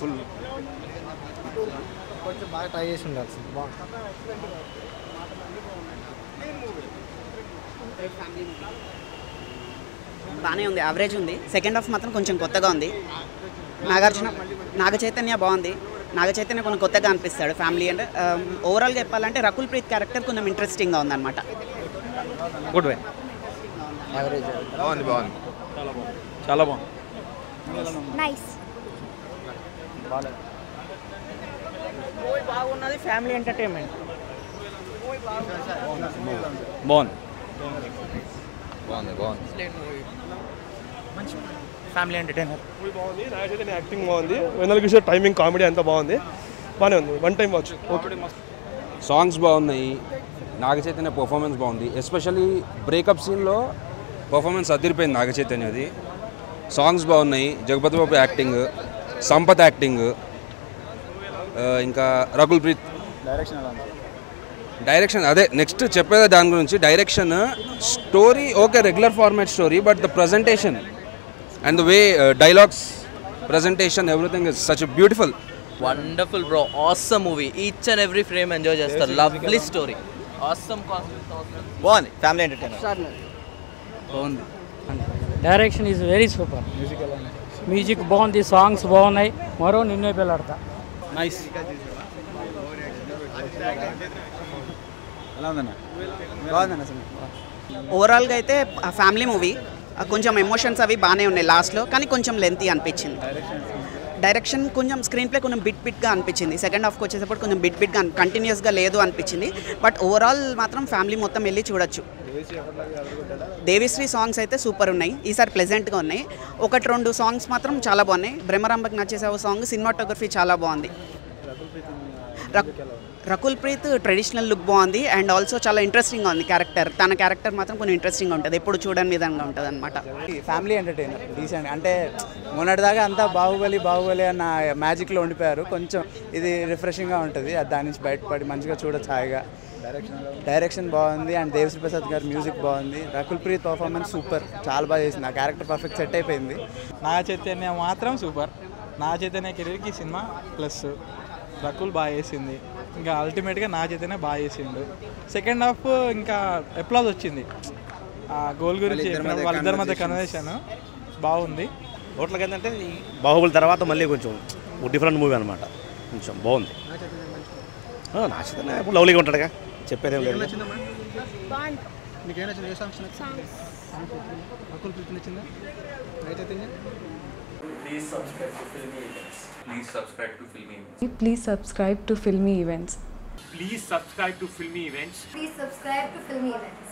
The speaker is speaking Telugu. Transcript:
ఫుల్ కొంచెం బాగా ట్రై చేసి ఉండాల్సింది. బాగానే ఉంది, యావరేజ్ ఉంది. సెకండ్ హాఫ్ మాత్రం కొంచెం కొత్తగా ఉంది. నాగ చైతన్య బాగుంది. నాగ చైతన్య కొంచెం కొత్తగా అనిపిస్తాడు ఫ్యామిలీ. అండ్ ఓవరాల్గా చెప్పాలంటే రకుల్ ప్రీత్ క్యారెక్టర్ కొంచెం ఇంట్రెస్టింగ్గా ఉందన్నమాట. Good way. యావరేజ్. బాగుంది బాగుంది చాలా బాగుంది. నైస్. మూవీ బాగున్నది, ఫ్యామిలీ ఎంటర్టైన్మెంట్. బాగుంది. బాగుంది బాగుంది ఫ్యామిలీ ఎంటర్టైనర్. మూవీ బాగుంది. నాగ చైతన్య యాక్టింగ్ బాగుంది. వెన్నెల కిషోర్ టైమింగ్ కామెడీ అంతా బాగుంది. బాగానే ఉంది. One time watch. Okay. Songs బాగున్నాయి. నాగ చైతన్య పర్ఫార్మెన్స్ బాగుంది. ఎస్పెషల్లీ బ్రేకప్ సీన్లో పర్ఫార్మెన్స్ అదిరిపోయింది నాగ చైతన్యది. సాంగ్స్ బాగున్నాయి. జగపతి బాబు యాక్టింగ్, సంపత్ యాక్టింగ్, ఇంకా రకుల్ ప్రీత్ డైరెక్షన్. అదే నెక్స్ట్ చెప్పేది దాని గురించి. Direction, story okay, regular format story, but the presentation and the way dialogues, presentation, everything is such a beautiful. Wonderful bro, awesome movie. Each and every frame enjoy చేస్తారు. Lovely story. Awesome concept. బాగుంది. Family entertainer. బాగుంది. Direction is very super. Music బాగుంది, సాంగ్స్ బాగున్నాయి. మరో నిన్నే పెళ్ళాడతా. నైస్. ఎలా ఉందన్న? బాగుందన్న సినిమా. ఓవరాల్గా అయితే ఫ్యామిలీ మూవీ. కొంచెం ఎమోషన్స్ అవి బాగానే ఉన్నాయి లాస్ట్లో, కానీ కొంచెం లెంతీ అనిపించింది. డైరెక్షన్ కొంచెం స్క్రీన్ ప్లే కొంచెం బిట్గా అనిపించింది. సెకండ్ హాఫ్కి వచ్చేటప్పుడు కొంచెం బిట్గా కంటిన్యూస్గా లేదు అనిపించింది. బట్ ఓవరాల్ మాత్రం ఫ్యామిలీ మొత్తం వెళ్ళి చూడొచ్చు. దేవిశ్రీ సాంగ్స్ అయితే సూపర్ ఉన్నాయి. ఈసారి ప్లెజెంట్గా ఉన్నాయి. 1-2 సాంగ్స్ మాత్రం చాలా బాగున్నాయి. బ్రహ్మరాంబకి నచ్చేసే సాంగ్, సినిమాటోగ్రఫీ చాలా బాగుంది. రకుల్ ప్రీత్ ట్రెడిషనల్ లుక్ బాగుంది. అండ్ ఆల్సో చాలా ఇంట్రెస్టింగ్గా ఉంది క్యారెక్టర్. తన క్యారెక్టర్ మాత్రం కొంచెం ఇంట్రెస్టింగ్గా ఉంటుంది, ఎప్పుడు చూడని విధంగా ఉంటుంది అనమాట. Family entertainer decent. అంటే మొన్నటిదాకా అంతా బాహుబలి అన్న మ్యాజిక్లో ఉండిపోయారు. కొంచెం ఇది రిఫ్రెషింగ్గా ఉంటుంది. దాని నుంచి బయటపడి మంచిగా చూడొచ్చు హాయిగా. డైరెక్షన్ బాగుంది. అండ్ దేవిశ్రీ ప్రసాద్ గారి మ్యూజిక్ బాగుంది. రకుల్ ప్రీత్ పర్ఫార్మెన్స్ సూపర్, చాలా బాగా చేసింది. ఆ క్యారెక్టర్ పర్ఫెక్ట్ సెట్ అయిపోయింది. నాగ చైతన్య మాత్రం super. Naga Chaitanya కెరీర్కి cinema plus. Rakul బాగా చేసింది. ఇంకా అల్టిమేట్గా నాగ చైతన్య బాగా చేసిండు. సెకండ్ హాఫ్ ఇంకా అప్లాజ్ వచ్చింది. గోల్ గురించి వాళ్ళిద్దరి మధ్య కన్వర్సేషన్ బాగుంది. టోటల్గా ఏంటంటే బాహుబలి తర్వాత మళ్ళీ కొంచెం డిఫరెంట్ మూవీ అనమాట. కొంచెం బాగుంది. నాగ చైతన్య ఎప్పుడు లవ్లీగా ఉంటాడుగా, చెప్పేదేం లేదు. Please subscribe to Filmy Events. Please subscribe to Filmy Events. Please subscribe to Filmy Events. Please subscribe to Filmy Events. Please subscribe to Filmy Events.